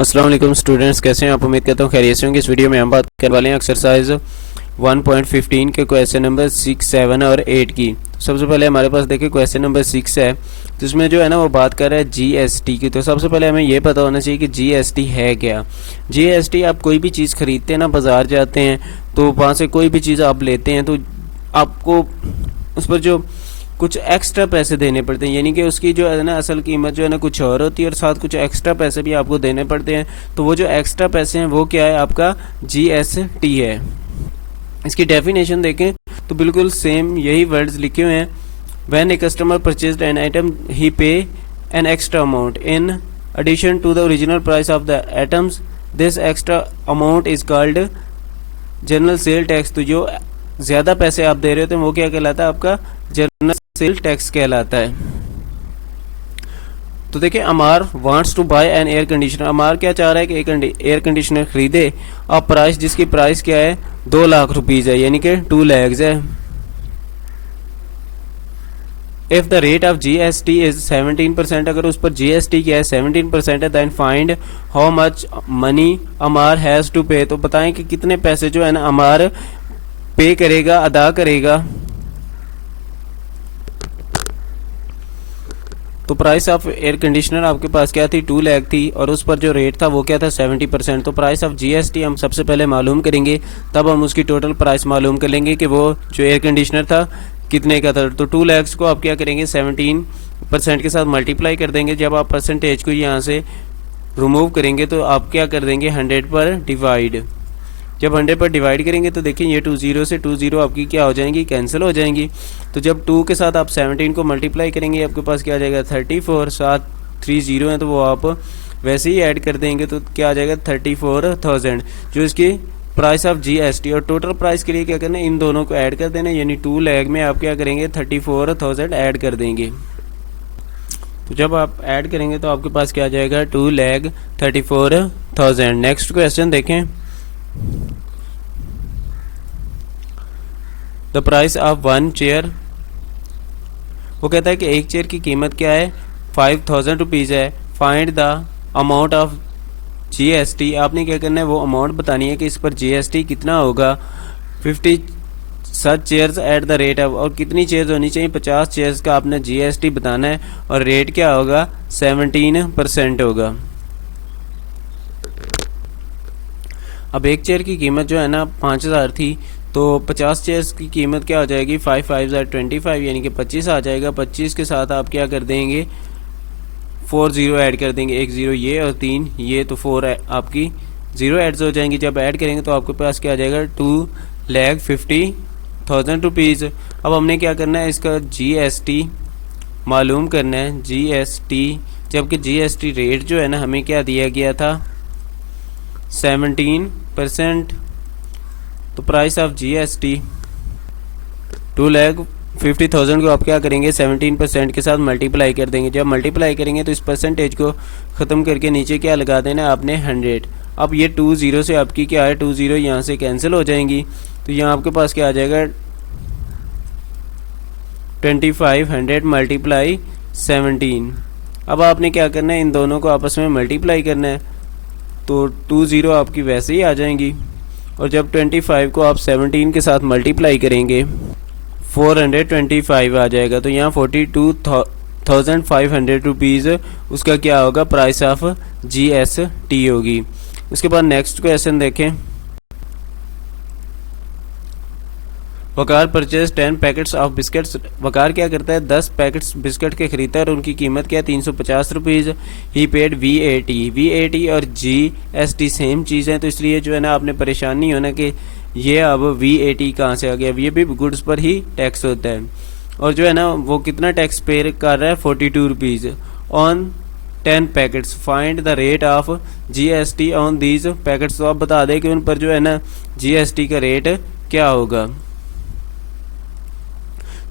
अस्सलाम वालेकुम स्टूडेंट्स, कैसे हैं आप? उम्मीद करता हूँ खैरियत से होंगे। इस वीडियो में हम बात करने वाले हैं एक्सरसाइज 1.15 के क्वेश्चन नंबर 6, 7 और 8 की। सबसे पहले हमारे पास देखिए क्वेश्चन नंबर 6 है, तो इसमें जो है ना वो बात कर रहा है जीएसटी की। तो सबसे पहले हमें ये पता होना चाहिए कि जीएसटी है क्या। जीएसटी, आप कोई भी चीज़ खरीदते हैं ना, बाज़ार जाते हैं तो वहाँ से कोई भी चीज़ आप लेते हैं तो आपको उस पर जो कुछ एक्स्ट्रा पैसे देने पड़ते हैं, यानी कि उसकी जो है ना असल कीमत जो है ना कुछ और होती है और साथ कुछ एक्स्ट्रा पैसे भी आपको देने पड़ते हैं। तो वो जो एक्स्ट्रा पैसे हैं वो क्या है? आपका जीएसटी है। इसकी डेफिनेशन देखें तो बिल्कुल सेम यही वर्ड्स लिखे हुए हैं। When a customer purchased an item he pay an extra amount in addition to the original price of the items, this extra amount is called general sale tax. तो जो ज़्यादा पैसे आप दे रहे होते हैं वो क्या कहलाता है? आपका जनरल सेल टैक्स कहलाता है। तो देखिए, Amar wants to buy an air conditioner. Amar क्या चाह रहा है कि एक एयर कंडीशनर खरीदे। अब प्राइस, जिसकी प्राइस क्या है? 2 लाख रुपीज़ है, यानी कि 2 lakhs है। If the rate of GST is 17%, अगर उस पर जीएसटी क्या है? 17% है। Then find how much money Amar has to pay. तो बताएं कि कितने पैसे जो है ना अमार पे करेगा, अदा करेगा। तो प्राइस ऑफ एयर कंडीशनर आपके पास क्या थी? 2 लाख थी, और उस पर जो रेट था वो क्या था? 70%। तो प्राइस ऑफ जीएसटी हम सबसे पहले मालूम करेंगे, तब हम उसकी टोटल प्राइस मालूम कर लेंगे कि वो जो एयर कंडीशनर था कितने का था। तो 2 lakhs को आप क्या करेंगे? 17% के साथ मल्टीप्लाई कर देंगे। जब आप परसेंटेज को यहाँ से रिमूव करेंगे तो आप क्या कर देंगे? 100 पर डिवाइड। जब 100 पर डिवाइड करेंगे तो देखिए ये 20 से 20 आपकी क्या हो जाएंगी? कैंसिल हो जाएंगी। तो जब 2 के साथ आप 17 को मल्टीप्लाई करेंगे आपके पास क्या आ जाएगा? 34। साथ 30 हैं तो वो आप वैसे ही ऐड कर देंगे तो क्या आ जाएगा? 34,000 जो इसकी प्राइस ऑफ जीएसटी। और टोटल प्राइस के लिए क्या करना है? इन दोनों को ऐड कर देना, यानी 2 लाख में आप क्या करेंगे? 34,000 ऐड कर देंगे। तो जब आप ऐड करेंगे तो आपके पास क्या आ जाएगा? 2,34,000। नेक्स्ट क्वेश्चन देखें। द प्राइस ऑफ 1 चेयर, वो कहता है कि एक चेयर की कीमत क्या है? 5,000 रुपीज़ है। Find the amount of GST. आपने क्या करना है? वो अमाउंट बतानी है कि इस पर जीएसटी कितना होगा। 50 such chairs at the rate of, और कितनी चेयर्स होनी चाहिए? 50 चेयर्स का आपने जीएसटी बताना है, और रेट क्या होगा? 17% होगा। अब एक चेयर की कीमत जो है ना 5,000 थी, तो 50 चेयर्स की कीमत क्या हो जाएगी? 5 5 25, यानी कि 25 आ जाएगा। 25 के साथ आप क्या कर देंगे? 4 0 ऐड कर देंगे, 1 0 ये और 3 ये, तो 4 आपकी 0 एड्स हो जाएंगी। जब ऐड करेंगे तो आपके पास क्या आ जाएगा? 2,50,000 रुपीज़। अब हमने क्या करना है? इसका जीएसटी मालूम करना है। जीएसटी, जबकि जीएसटी रेट जो है ना हमें क्या दिया गया था? 17%। तो प्राइस ऑफ जीएसटी 2,50,000 को आप क्या करेंगे? 17% के साथ मल्टीप्लाई कर देंगे। जब मल्टीप्लाई करेंगे तो इस परसेंटेज को ख़त्म करके नीचे क्या लगा देना है आपने? 100। अब ये 20 से आपकी क्या है? 20 यहाँ से कैंसिल हो जाएंगी, तो यहाँ आपके पास क्या आ जाएगा? 2500 मल्टीप्लाई 17। अब आपने क्या करना है? इन दोनों को आपस में मल्टीप्लाई करना है, तो 20 आपकी वैसे ही आ जाएंगी। और जब 25 को आप 17 के साथ मल्टीप्लाई करेंगे 425 आ जाएगा। तो यहाँ 42,500 रुपीज़ उसका क्या होगा? प्राइस ऑफ जीएसटी होगी। उसके बाद नेक्स्ट क्वेश्चन देखें। वकार परचेज 10 पैकेट्स ऑफ बिस्किट्स। वकार क्या करता है? 10 पैकेट्स बिस्किट के खरीदता है और उनकी कीमत क्या है? 350 रुपीज़। ही पेड वीएटी और जीएसटी सेम चीज़ है, तो इसलिए जो है ना आपने परेशान नहीं होना कि ये अब वीएटी कहाँ से आ गया। ये भी गुड्स पर ही टैक्स होता है। और जो है ना वो कितना टैक्स पे कर रहा है? 42 rupees on 10 packets. Find the rate of GST on these packets. तो आप बता दें कि उन पर जो है ना जीएसटी का रेट क्या होगा।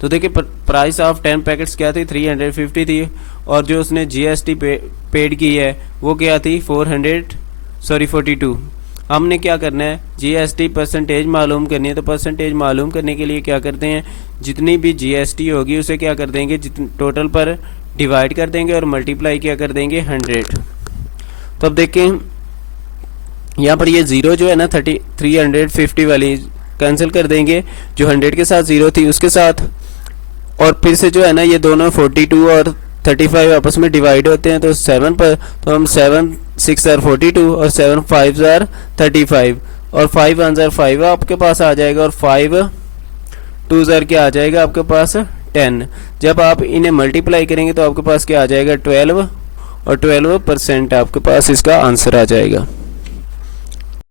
तो देखिए, प्राइस ऑफ 10 पैकेट्स क्या थी? 350 थी, और जो उसने जीएसटी पेड की है वो क्या थी? 42। हमने क्या करना है? जीएसटी परसेंटेज मालूम करनी है। तो परसेंटेज मालूम करने के लिए क्या करते हैं? जितनी भी जीएसटी होगी उसे क्या कर देंगे? टोटल पर डिवाइड कर देंगे और मल्टीप्लाई क्या कर देंगे? 100। तो अब देखें यहाँ पर ये ज़ीरो जो है ना 350 वाली कैंसिल कर देंगे, जो 100 के साथ ज़ीरो थी उसके साथ, और फिर से जो है ना ये दोनों 42 और 35 आपस में डिवाइड होते हैं, तो 7 पर तो हम 7 6 आर 42 और 7 5 आर 35 और 5 1 आर 5 आपके पास आ जाएगा, और 5 2 आर क्या आ जाएगा आपके पास 10। जब आप इन्हें मल्टीप्लाई करेंगे तो आपके पास क्या आ जाएगा 12, और 12% आपके पास इसका आंसर आ जाएगा।